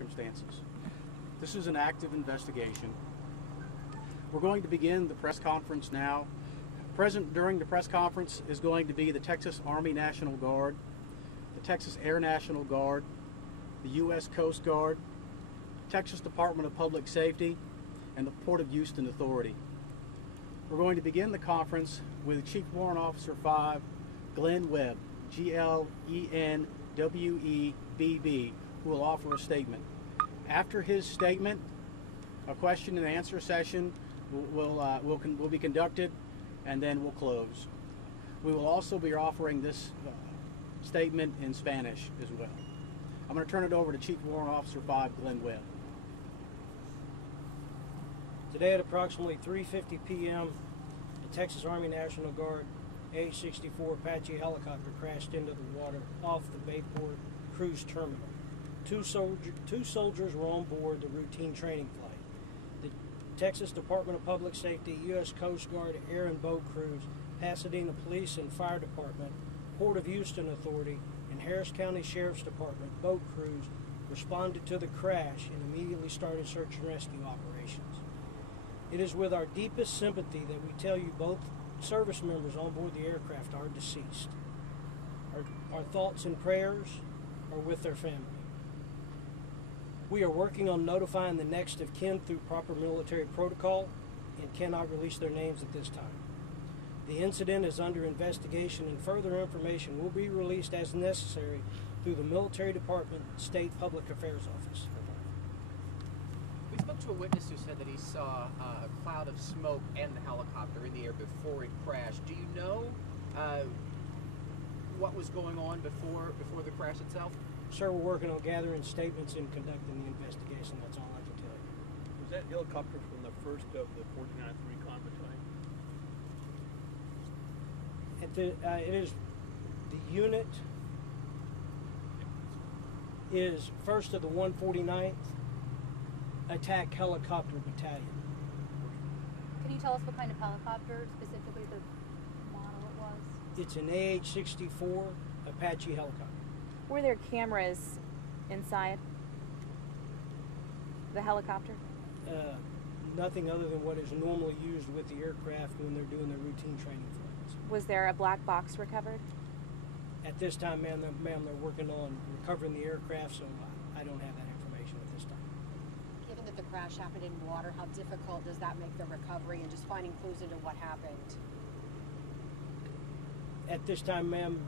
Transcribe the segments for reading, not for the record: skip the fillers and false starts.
circumstances. This is an active investigation. We're going to begin the press conference now. Present during the press conference is going to be the Texas Army National Guard, the Texas Air National Guard, the U.S. Coast Guard, Texas Department of Public Safety, and the Port of Houston Authority. We're going to begin the conference with Chief Warrant Officer 5, Glenn Webb, G-L-E-N-W-E-B-B, who will offer a statement. After his statement, a question and answer session will be conducted, and then we'll close. We will also be offering this statement in Spanish as well. I'm going to turn it over to Chief Warrant Officer 5, Glenn Webb. Today at approximately 3:50 p.m., the Texas Army National Guard AH-64 Apache helicopter crashed into the water off the Bayport Cruise Terminal. Two soldiers were on board the routine training flight. The Texas Department of Public Safety, U.S. Coast Guard, Air and Boat Crews, Pasadena Police and Fire Department, Port of Houston Authority, and Harris County Sheriff's Department boat crews responded to the crash and immediately started search and rescue operations. It is with our deepest sympathy that we tell you both service members on board the aircraft are deceased. Our thoughts and prayers are with their family. We are working on notifying the next of kin through proper military protocol and cannot release their names at this time. The incident is under investigation and further information will be released as necessary through the Military Department State Public Affairs Office. We spoke to a witness who said that he saw a cloud of smoke and the helicopter in the air before it crashed. Do you know what was going on before the crash itself? Sir, we're working on gathering statements and conducting the investigation. That's all I can tell you. Was that helicopter from the first of the 49th Recon Battalion? It is the unit is first of the 149th Attack Helicopter Battalion. Can you tell us what kind of helicopter, specifically the model it was? It's an AH-64 Apache helicopter. Were there cameras inside the helicopter? Nothing other than what is normally used with the aircraft when they're doing their routine training flights. Was there a black box recovered? At this time, ma'am, they're working on recovering the aircraft, so I don't have that information at this time. Given that the crash happened in water, how difficult does that make the recovery and just finding clues into what happened? At this time, ma'am,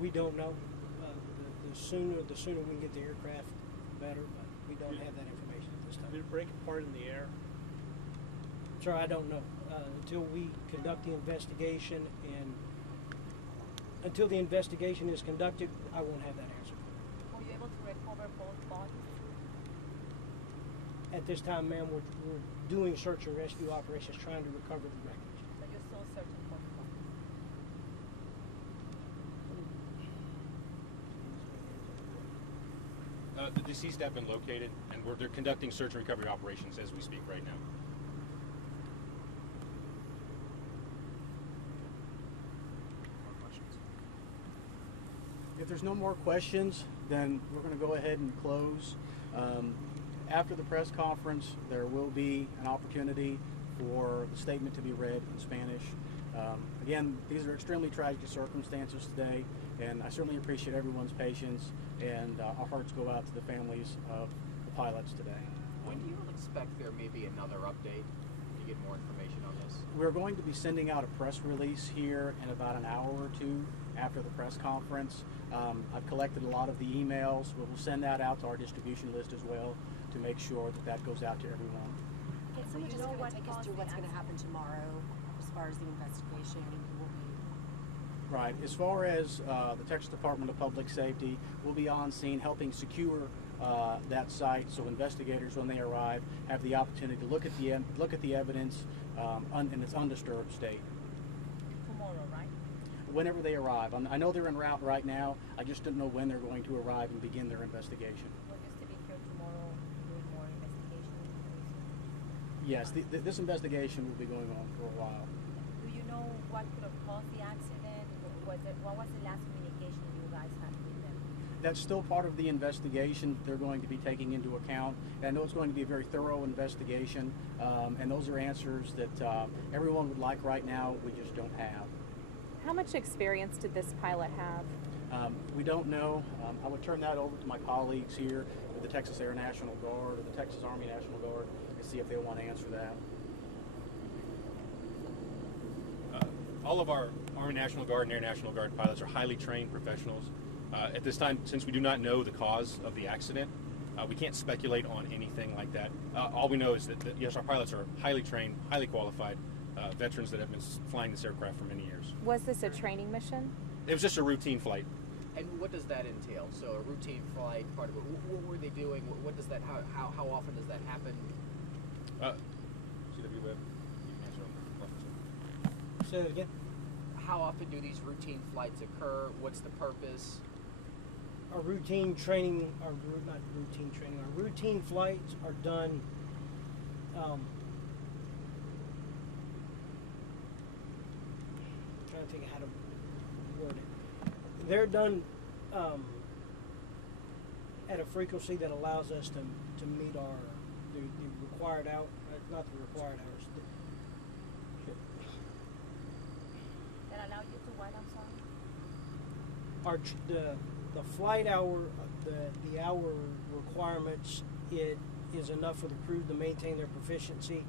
we don't know. The sooner we can get the aircraft, the better, but we don't have that information at this time. Did it break apart in the air? Sir, I don't know. Until we conduct the investigation and until the investigation is conducted, I won't have that answer. Were you able to recover both bodies? At this time, ma'am, we're doing search and rescue operations trying to recover the wreckage. But you're still searching for the bodies? The deceased have been located, and they're conducting search and recovery operations as we speak right now. If there's no more questions, then we're going to go ahead and close. After the press conference, there will be an opportunity for the statement to be read in Spanish. Again, these are extremely tragic circumstances today, and I certainly appreciate everyone's patience, and our hearts go out to the families of the pilots today. When do you expect there may be another update to get more information on this? We're going to be sending out a press release here in about an hour or two after the press conference. I've collected a lot of the emails. We'll send that out to our distribution list as well to make sure that that goes out to everyone. Can someone just kind of take us through what's going to happen tomorrow as far as the investigation will be? Right. As far as the Texas Department of Public Safety, will be on scene helping secure that site, so investigators, when they arrive, have the opportunity to look at the evidence in its undisturbed state. Tomorrow, right? Whenever they arrive. I know they're en route right now. I just don't know when they're going to arrive and begin their investigation. We're just to be here tomorrow doing more investigation. Yes, this investigation will be going on for a while. Do you know what could have caused the accident? What was the last communication you guys had with them? That's still part of the investigation they're going to be taking into account. And I know it's going to be a very thorough investigation, and those are answers that everyone would like right now, we just don't have. How much experience did this pilot have? We don't know. I would turn that over to my colleagues here with the Texas Air National Guard or the Texas Army National Guard and see if they want to answer that. All of our Army National Guard and Air National Guard pilots are highly trained professionals. At this time, since we do not know the cause of the accident, we can't speculate on anything like that. All we know is that, yes, our pilots are highly trained, highly qualified veterans that have been flying this aircraft for many years. Was this a training mission? It was just a routine flight. And what does that entail? So a routine flight, part of it. What were they doing? What does that? How often does that happen? CW Webb, you can answer all the questions. Say that again. How often do these routine flights occur? What's the purpose? Our routine training, not routine training, our routine flights are done trying to think of how to word it. They're done at a frequency that allows us to meet the required not the required hours. That allow you to what, I'm sorry? The flight hour, the hour requirements, it is enough for the crew to maintain their proficiency,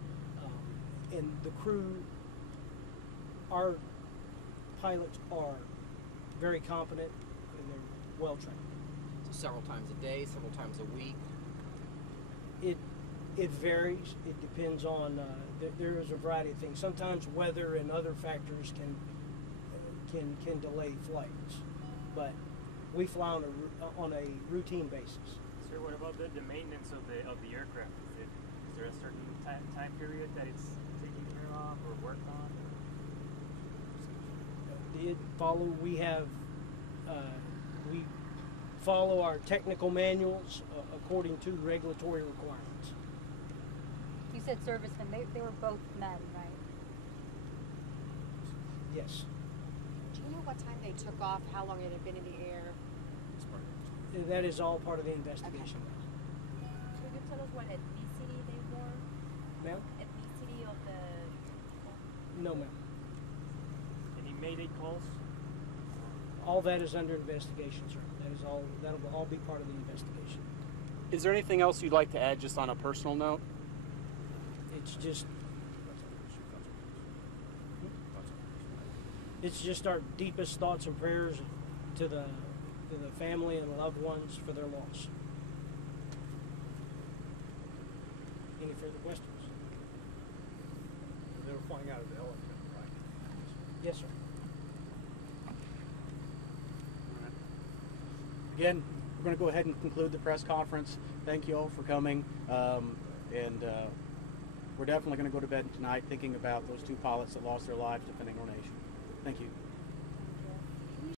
and the crew, our pilots are very competent and they're well trained. So several times a day, several times a week. It varies. It depends on. There is a variety of things. Sometimes weather and other factors can delay flights, but we fly on a routine basis. Sir, what about the maintenance of the aircraft? Is there a certain time period that it's taken care of or worked on? We follow our technical manuals according to regulatory requirements. You said servicemen. They were both men, right? Yes. Do you know what time they took off? How long it had been in the air? That is all part of the investigation. Could you tell us what ethnicity they were? Ma'am? Ethnicity of the... No, ma'am. Any Mayday calls? All that is under investigation, sir. That'll all be part of the investigation. Is there anything else you'd like to add just on a personal note? It's just our deepest thoughts and prayers to the family and loved ones for their loss. Any further questions? They were flying out of the helicopter, right? Yes, sir. Again, we're going to go ahead and conclude the press conference. Thank you all for coming, and we're definitely going to go to bed tonight thinking about those two pilots that lost their lives defending our nation. Thank you.